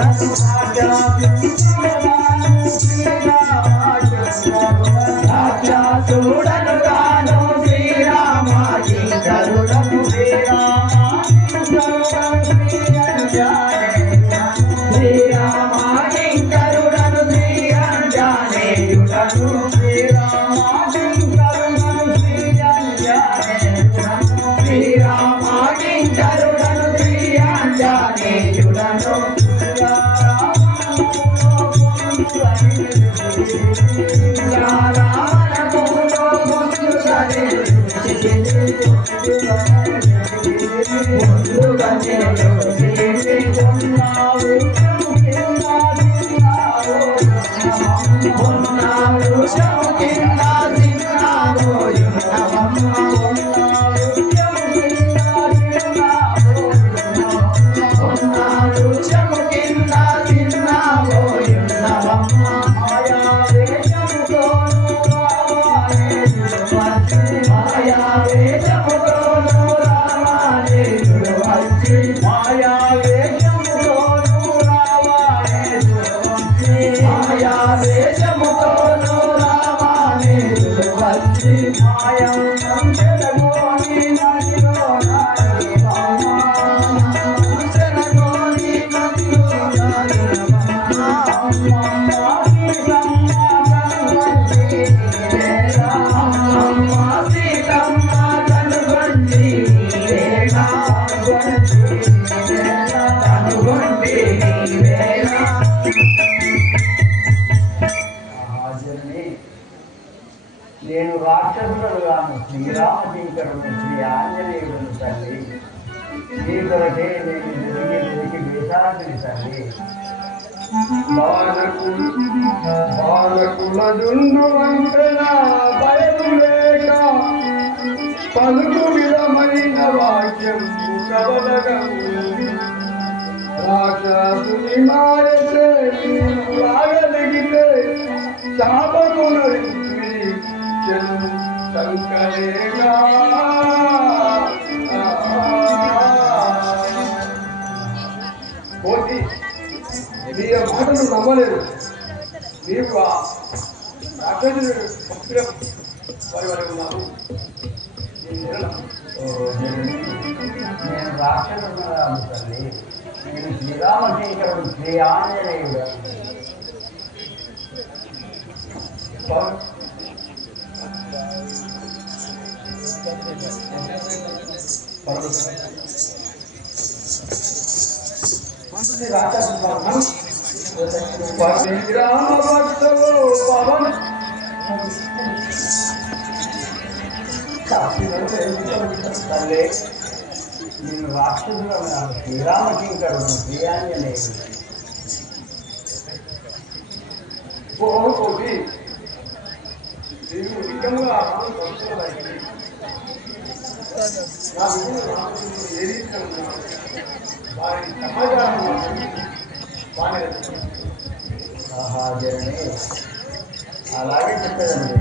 लगा రావణములో आया నేను శ్రీరామశంకరుడు శ్రీ ఆంజనేయుడు తల్లి నీ కొరకే నేను తిరిగి తిరిగి వేషాలని తల్లి బాలకుల భయము లేక పలుకు విధమైన వాక్యం రాక్షసుని మాయతే రాగలిగితే శాపమునరి చెల్లు శంకరేగా కోటి. నీ మాటలు నమ్మలేదు. నీవు భక్తుల వారి వారి ఉన్నారు నేను వినను. ఓ జనని, నేను రాక్షసులను గాను తల్లి. నేను శ్రీరామశంకరుడు శ్రీ ఆంజనేయుడు పవ- శ్రీ రాక్షసుడు శ్రీరామ భక్తవు పవన్ తల్లి నేను రాక్షసులను గాను శ్రీరామశంకరుడు శ్రీ ఆంజనేయుడు ఓ కోటి నీవు నిజంగా ఏ రీతిగా వారి సమాచారం అలాగే చెప్పేదండి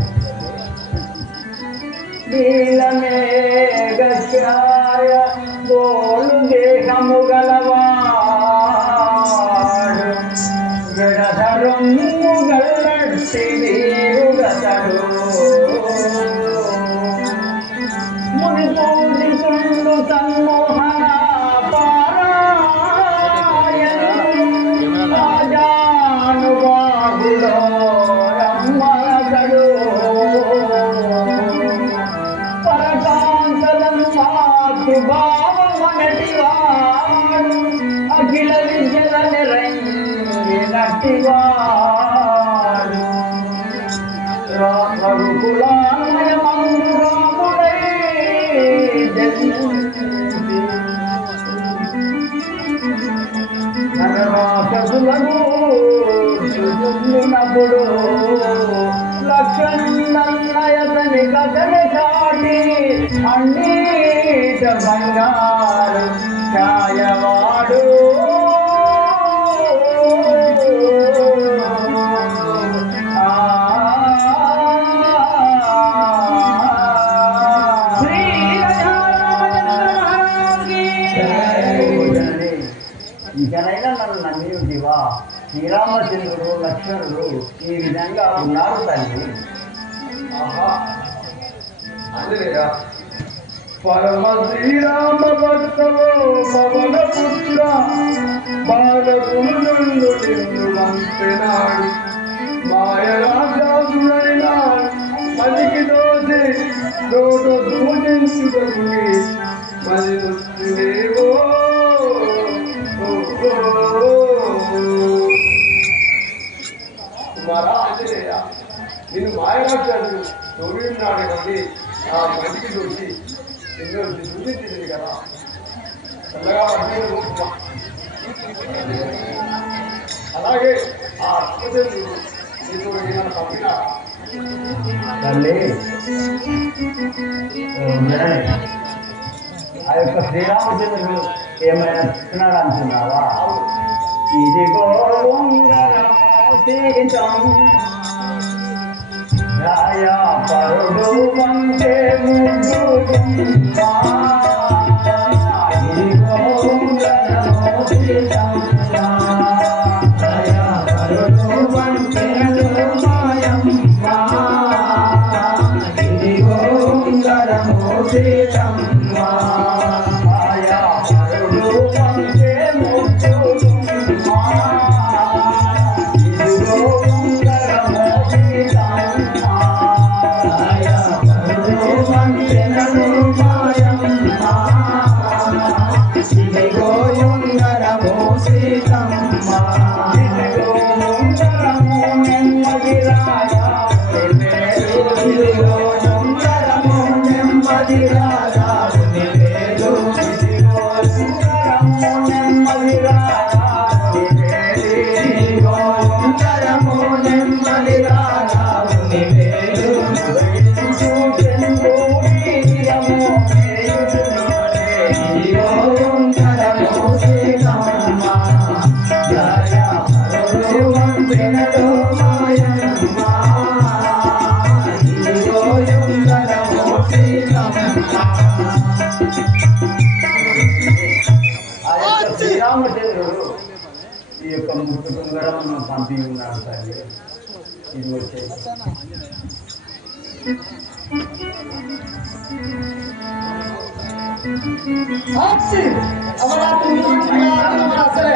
జన్మించి నగరాసకులను చూచున్నప్పుడు కథని చాటి అన్నీట బంగారు శ్రీరామచంద్రుడు లక్ష్మణుడు ఈ విధంగా ఉన్నారు తల్లి. ఆహా. పరమ శ్రీరామ భక్తవో పవన పుత్ర బాలకులు నుండు పంపినాడు. మాయ రాజాసుడైన పలికి దోసి నోట దూషించుటకు మరి వస్తుందేవో కుమారా ఆంజనేయ నిన్ను మాయరాజు తోడినాడు కానీ ఆ మంటికి చూసి ఎన్నో చూపించింది కదా. చల్లగా. అలాగే ఆ అశ్వదేవుడు నీతో ఏమైనా పంపినా. ఆ యొక్క శ్రీరామచంద్రుడు ఏమైనా చెప్తున్నాడు అంటున్నావా ఇదిగో I am but no one can move. శ్రీరామచంద్రుడు ఈ యొక్క ముట్టు కుంగరమును పంపి ఉన్నాడు తల్లి ఇది వచ్చేసి আমার তুমি আমার আছে